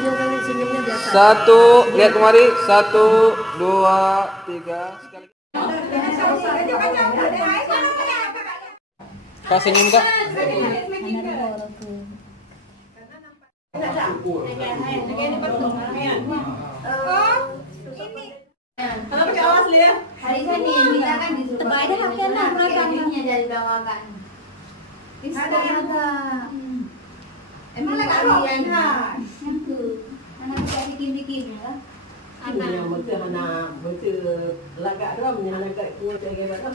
senyumnya biasa. Satu, lihat kemari. 1, 2, 3. Sekali. Kak senyum kak. Kalau pakai alas lihat. Hari ini kita kan disuruh pakai haknya dari bawakan. Ada. Emang lagi kalian kan? Itu. Anak kita bikin ya. Anak yang betul lagak ram yang anak kat kuat jaga ram.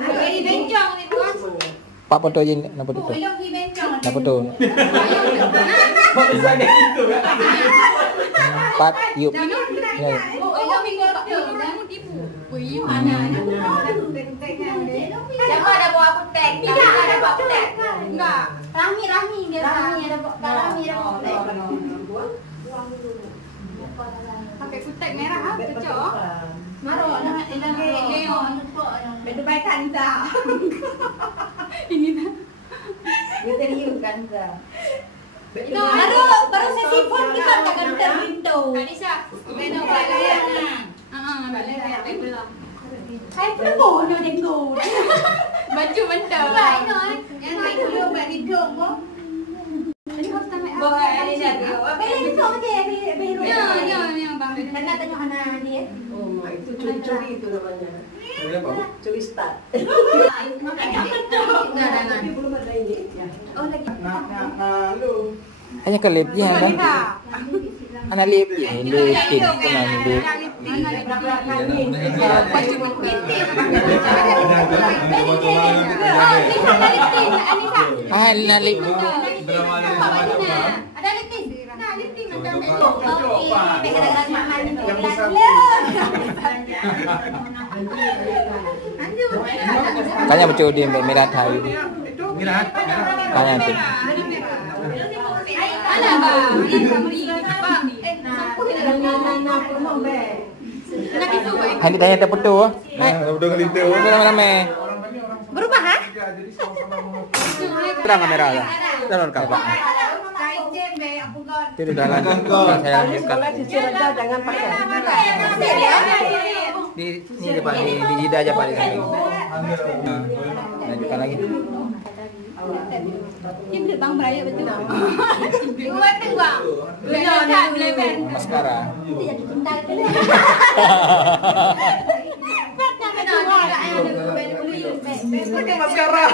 Ini bencong ni bos. Pak foto je nak foto. Belum di bencong. Nak foto. Bisa kayak gitu kan? Pat, yuk. Ya. Oh, minggu kamu tipu. Wih, mana? Siapa ada bawa aku tag? Tidak ada bawa aku tag. Enggak. Rami biasa. Rami ada bawa tag. Pakai kutek merah ah, cocok. Maro, nak neon. Betul baik kan tak? Ini dah. Kita liu kan tak? Baru sesi phone kita akan terlintu. Kanisa, beno balik na. Balik kayak belah. Hai perempuan no denggo. Baju mentah. Baik no. Yang lain dulu buat hidung mo. Ini harus tambah apa? Boleh ni dia. Beli tu aja, beli. Ya, bang. Karena tanya anak ni. Oh, itu curi-curi itu namanya. Curi start. Tapi belum ada ini. Oh lagi. Nah, lu. Hanya ke lip je kan? Anak lip je. Lip tin pun ada lip. Baju pinting. Ah, anak lip. Ada lipstick. Nah, lipstick macam Kanya betul dia merah tahu. Merah. Kanya tu. Ala bang, ini kamu ini bang ni. Hani tanya tak foto. Nah, udah ngelintir. Ramai-ramai. Berubah ha? Terang kamera lah. Dalam kapak. Itu dalam saya ambilkan. Cuci aja jangan pakai. Di sini aja Pak, di jidah aja Pak di samping. Lanjutkan lagi. Ini bang beraya betul. Dua bang. Belajar. Maskara. Itu jadi cinta itu. Pakai maskara.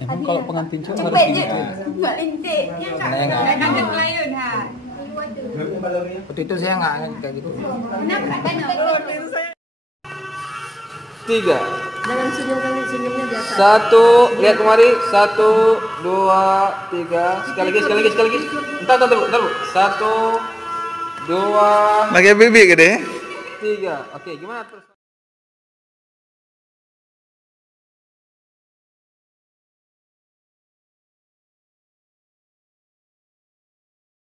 Emang kalau pengantin cowok harus gini. Buat lincik. Enggak. Pelayun ha. Waktu itu saya enggak kayak gitu. Kenapa? 3. Jangan senyumnya biasa. 1, lihat kemari. 1, 2, 3. Sekali lagi. Entar. 1, 2. Pakai bibir ke deh? 3. Oke, gimana terus?